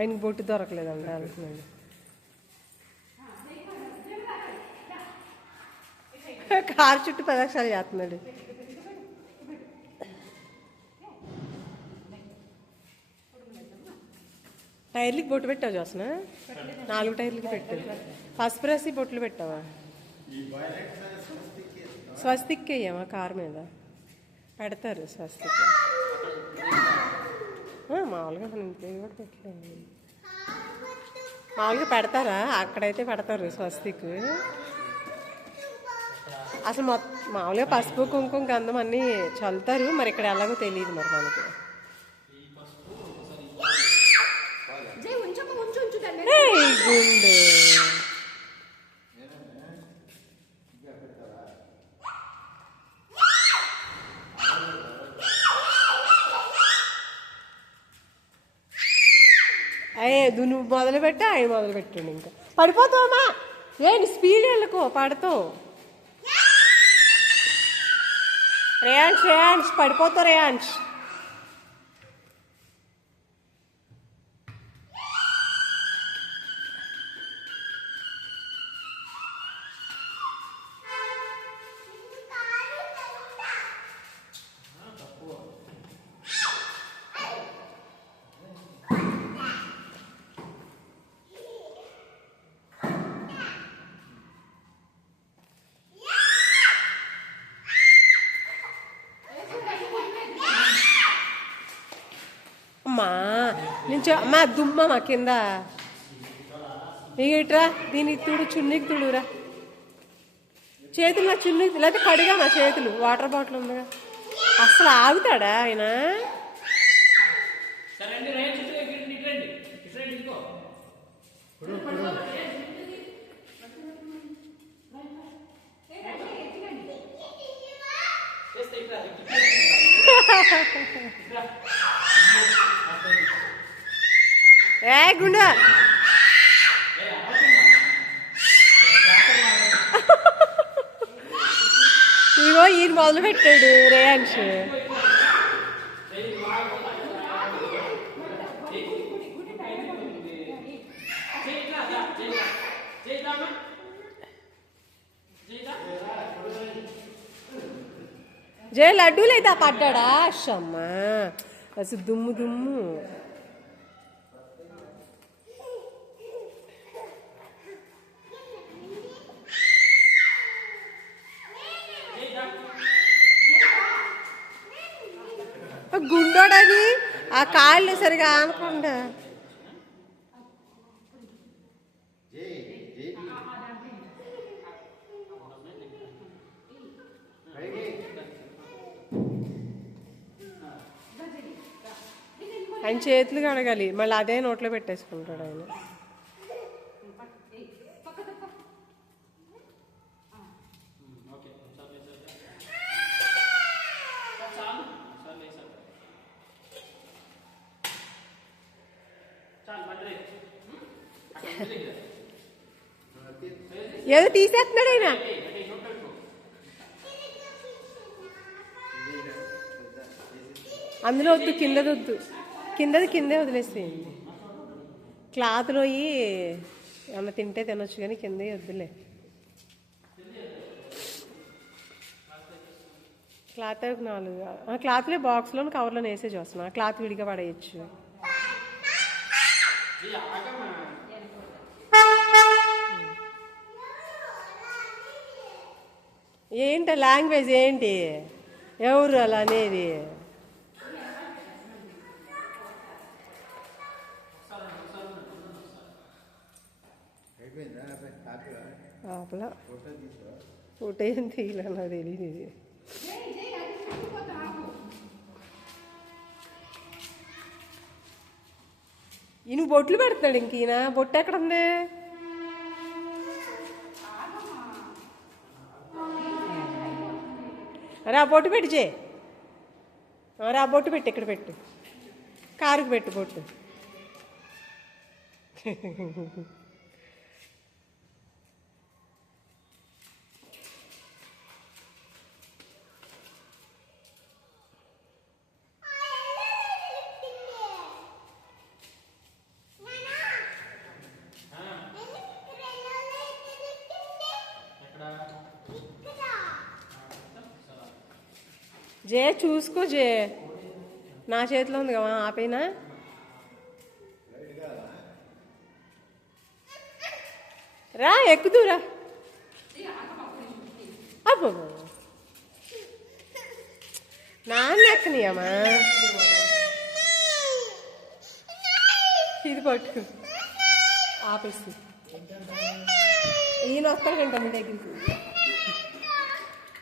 ఆయనకి బొట్టు దొరకలేదండి వెళ్తున్నాడు. కారు చుట్టూ ప్రదక్షిణాలు చేస్తున్నాడు. టైర్లకి బొట్టు పెట్టావు చూసిన 4 టైర్లకి పెట్టావు. పసుపు రాసి బొట్లు పెట్టావా? స్వస్తిక్ వేయమా కారు మీద పెడతారు స్వస్తిక్. మామూలుగా మనం ఇంట్లో కూడా పెట్టలేదు. మామూలుగా పెడతారా? అక్కడైతే పెడతారు స్వస్తిక్. అసలు మామూలుగా పసుపు కుంకుమ గంధం అన్నీ చల్లుతారు. మరి ఇక్కడ ఎలాగో తెలియదు మరి మనకి. గుండు నువ్వు మొదలు పెట్టా ఆయన మొదలు పెట్టండి. ఇంకా పడిపోతావమ్మా. ఏంటి స్పీడ్ వెళ్ళకో పడతావు. రేయాన్స్ పడిపోతావు రేయాన్స్. అమ్మా దుమ్మ మా కింద ఇట్రా. దీనికి తుడు చున్నీకి తుడురా చేతులు. నా చున్నీ లేకపోతే కడిగా మా చేతులు. వాటర్ బాటిల్ ఉందిగా. అసలు ఆగుతాడా ఆయన? గుండా ఇదిగో ఈయన మొదలు పెట్టాడు రేయాన్స్. జై లడ్డూలు అయితే పడ్డా. అమ్మా అసలు దుమ్ము దుమ్ము. గుండోడని ఆ కాళ్ళు సరిగా ఆనకుండా. ఆయన చేతులు కడగాలి మళ్ళీ అదే నోట్లో పెట్టేసుకుంటాడు ఆయన. ఏదో తీసేస్తున్నాడు ఆయన. అందులో వద్దు, కిందది వద్దు. కిందే వదిలేసేయండి. క్లాత్లో ఏమన్నా తింటే తినొచ్చు కానీ కిందే వద్దులే. క్లాత్ 4 క్లాత్లే బాక్స్లో కవర్లో వేసేసి వస్తున్నా. క్లాత్ విడిగా పడేయచ్చు. ఏంటి లాంగ్వేజ్ ఏంటి? ఎవరు అలా అనేది? ఫోటో ఏం తీయలే, నాకు తెలియదు ఇది. ఈయన బొట్లు పెడతాడు. ఇంక ఈయన బొట్టు ఎక్కడ ఉంది? అరే ఆ బొట్టు పెట్టి చే. అరే ఆ బొట్టు పెట్టి ఇక్కడ పెట్టు. కారుకి పెట్టు బొట్టు. జే చూసుకో జే, నా చేతిలో ఉంది కదా ఆపైనా. రా ఎక్కుదురా. అబ్బో నాన్న ఎక్కనియమ్మా, ఇది పట్టు ఆపేసి ఈయన వస్తాడంట మీ దగ్గరికి.